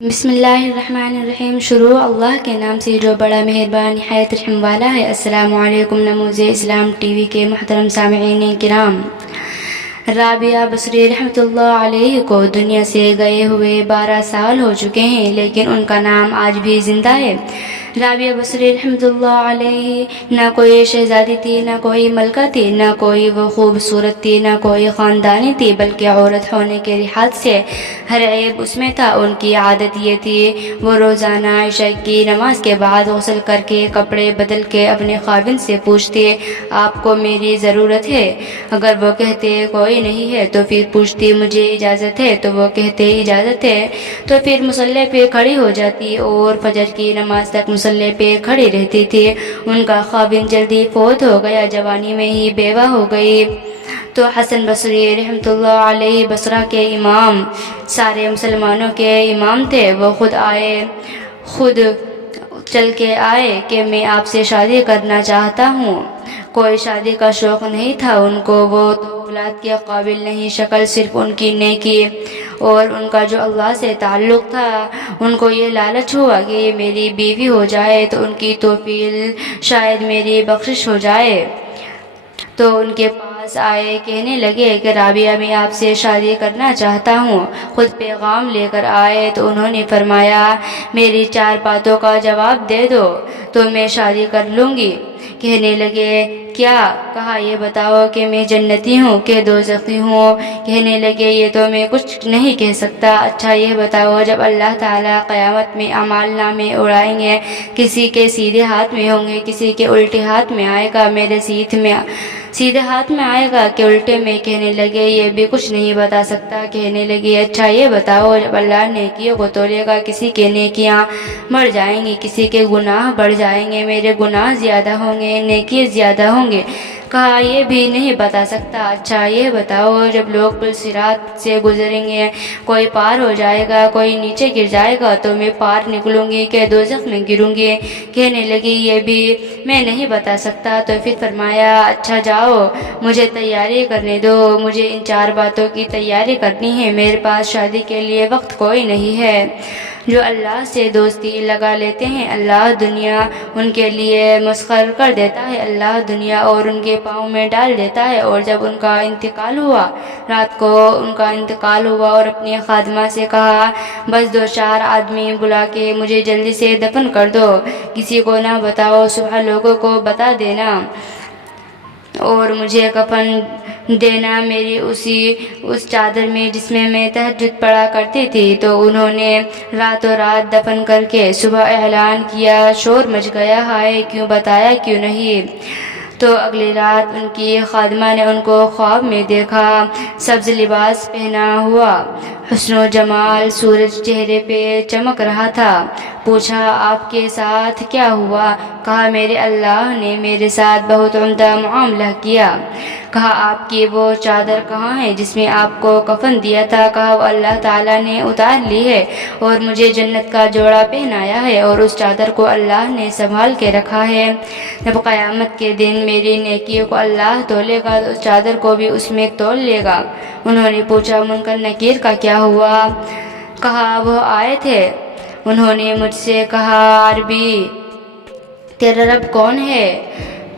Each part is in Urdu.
بسم اللہ الرحمن الرحیم۔ شروع اللہ کے نام سے جو بڑا مہربان نہایت رحم والا ہے۔ السلام علیکم نموز اسلام ٹی وی کے محترم سامعین کرام، رابعہ بصری رحمۃ اللہ علیہ کو دنیا سے گئے ہوئے 12 سال ہو چکے ہیں، لیکن ان کا نام آج بھی زندہ ہے۔ رابعہ بصری رحمۃ اللہ علیہ نہ کوئی شہزادی تھی، نہ کوئی ملکہ تھی، نہ کوئی وہ خوبصورت تھی، نہ کوئی خاندانی تھی، بلکہ عورت ہونے کے لحاظ سے ہر عیب اس میں تھا۔ ان کی عادت یہ تھی، وہ روزانہ عشاء کی نماز کے بعد غسل کر کے کپڑے بدل کے اپنے خاوند سے پوچھتی، آپ کو میری ضرورت ہے؟ اگر وہ کہتے کوئی نہیں ہے تو پھر پوچھتی مجھے اجازت ہے؟ تو وہ کہتے اجازت ہے، تو پھر مصلی پہ کھڑی ہو جاتی اور فجر کی نماز تک مصلی پہ کھڑی رہتی تھی۔ ان کا خاوند جلدی فوت ہو گیا، جوانی میں ہی بیوہ ہو گئی۔ تو حسن بصری رحمۃ اللہ علیہ بصرہ کے امام، سارے مسلمانوں کے امام تھے۔ وہ خود چل کے آئے کہ میں آپ سے شادی کرنا چاہتا ہوں۔ کوئی شادی کا شوق نہیں تھا ان کو، وہ تو اولاد کے قابل نہیں، شکل صرف ان کی نیکی اور ان کا جو اللہ سے تعلق تھا۔ ان کو یہ لالچ ہوا کہ یہ میری بیوی ہو جائے تو ان کی توفیل شاید میری بخشش ہو جائے۔ تو ان کے پاس آئے، کہنے لگے کہ رابعہ میں آپ سے شادی کرنا چاہتا ہوں۔ خود پیغام لے کر آئے تو انہوں نے فرمایا میری 4 باتوں کا جواب دے دو تو میں شادی کر لوں گی۔ کہنے لگے کیا؟ کہا یہ بتاؤ کہ میں جنتی ہوں کہ دوزخی ہوں؟ کہنے لگے یہ تو میں کچھ نہیں کہہ سکتا۔ اچھا یہ بتاؤ، جب اللہ تعالیٰ قیامت میں اعمال نامے اڑائیں گے، کسی کے سیدھے ہاتھ میں ہوں گے، کسی کے الٹے ہاتھ میں آئے گا، میرے سیدھے ہاتھ میں آئے گا کہ الٹے میں؟ کہنے لگے یہ بھی کچھ نہیں بتا سکتا۔ کہنے لگے اچھا یہ بتاؤ، جب اللہ نیکیوں کو تولے گا، کسی کے نیکیاں بڑھ جائیں گی، کسی کے گناہ بڑھ جائیں گے، میرے گناہ زیادہ ہوں گے، نیکی زیادہ ہوں گے؟ کہا یہ بھی نہیں بتا سکتا۔ اچھا یہ بتاؤ، جب لوگ پل صراط سے گزریں گے، کوئی پار ہو جائے گا، کوئی نیچے گر جائے گا تو میں پار نکلوں گی کہ دوزخ میں گروں گی؟ کہنے لگی یہ بھی میں نہیں بتا سکتا۔ تو پھر فرمایا اچھا جاؤ، مجھے تیاری کرنے دو، مجھے ان 4 باتوں کی تیاری کرنی ہے، میرے پاس شادی کے لیے وقت کوئی نہیں ہے۔ جو اللہ سے دوستی لگا لیتے ہیں، اللہ دنیا ان کے لیے مسخر کر دیتا ہے، اللہ دنیا اور ان کے پاؤں میں ڈال دیتا ہے۔ اور جب ان کا انتقال ہوا، رات کو ان کا انتقال ہوا اور اپنی خادمہ سے کہا بس 2-4 آدمی بلا کے مجھے جلدی سے دفن کر دو، کسی کو نہ بتاؤ، صبح لوگوں کو بتا دینا اور مجھے کفن دینا میری اس چادر میں جس میں میں تہجد پڑھا کرتی تھی۔ تو انہوں نے راتوں رات دفن کر کے صبح اعلان کیا، شور مچ گیا، ہائے کیوں بتایا کیوں نہیں؟ تو اگلی رات ان کی خادمہ نے ان کو خواب میں دیکھا، سبز لباس پہنا ہوا، حسن و جمال، سورج چہرے پہ چمک رہا تھا۔ پوچھا آپ کے ساتھ کیا ہوا؟ کہا میرے اللہ نے میرے ساتھ بہت عمدہ معاملہ کیا۔ کہا آپ کی وہ چادر کہاں ہے جس میں آپ کو کفن دیا تھا؟ کہا وہ اللہ تعالیٰ نے اتار لی ہے اور مجھے جنت کا جوڑا پہنایا ہے، اور اس چادر کو اللہ نے سنبھال کے رکھا ہے۔ جب قیامت کے دن میری نیکیوں کو اللہ تولے گا تو اس چادر کو بھی اس میں تول لے گا۔ انہوں نے پوچھا منکر نکیر کا کیا ہوا؟ کہا وہ آئے تھے، انہوں نے مجھ سے کہا عربی تیرا رب کون ہے؟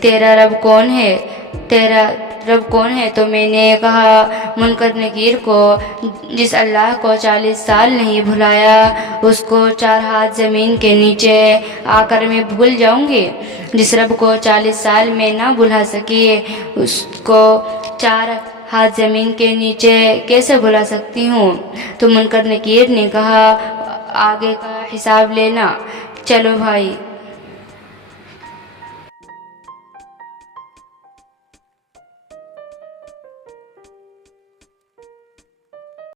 تیرا رب کون ہے؟ تیرا رب کون ہے؟ تو میں نے کہا منکر نکیر کو، جس اللہ کو 40 سال نہیں بھلایا اس کو 4 ہاتھ زمین کے نیچے آ کر میں بھول جاؤں گی۔ جس رب کو 40 سال میں نہ بھلا سکی اس کو 4 ہاتھ زمین کے نیچے کیسے بھلا سکتی ہوں؟ تو منکر نکیر نے کہا آگے کا حساب لینا، چلو بھائی۔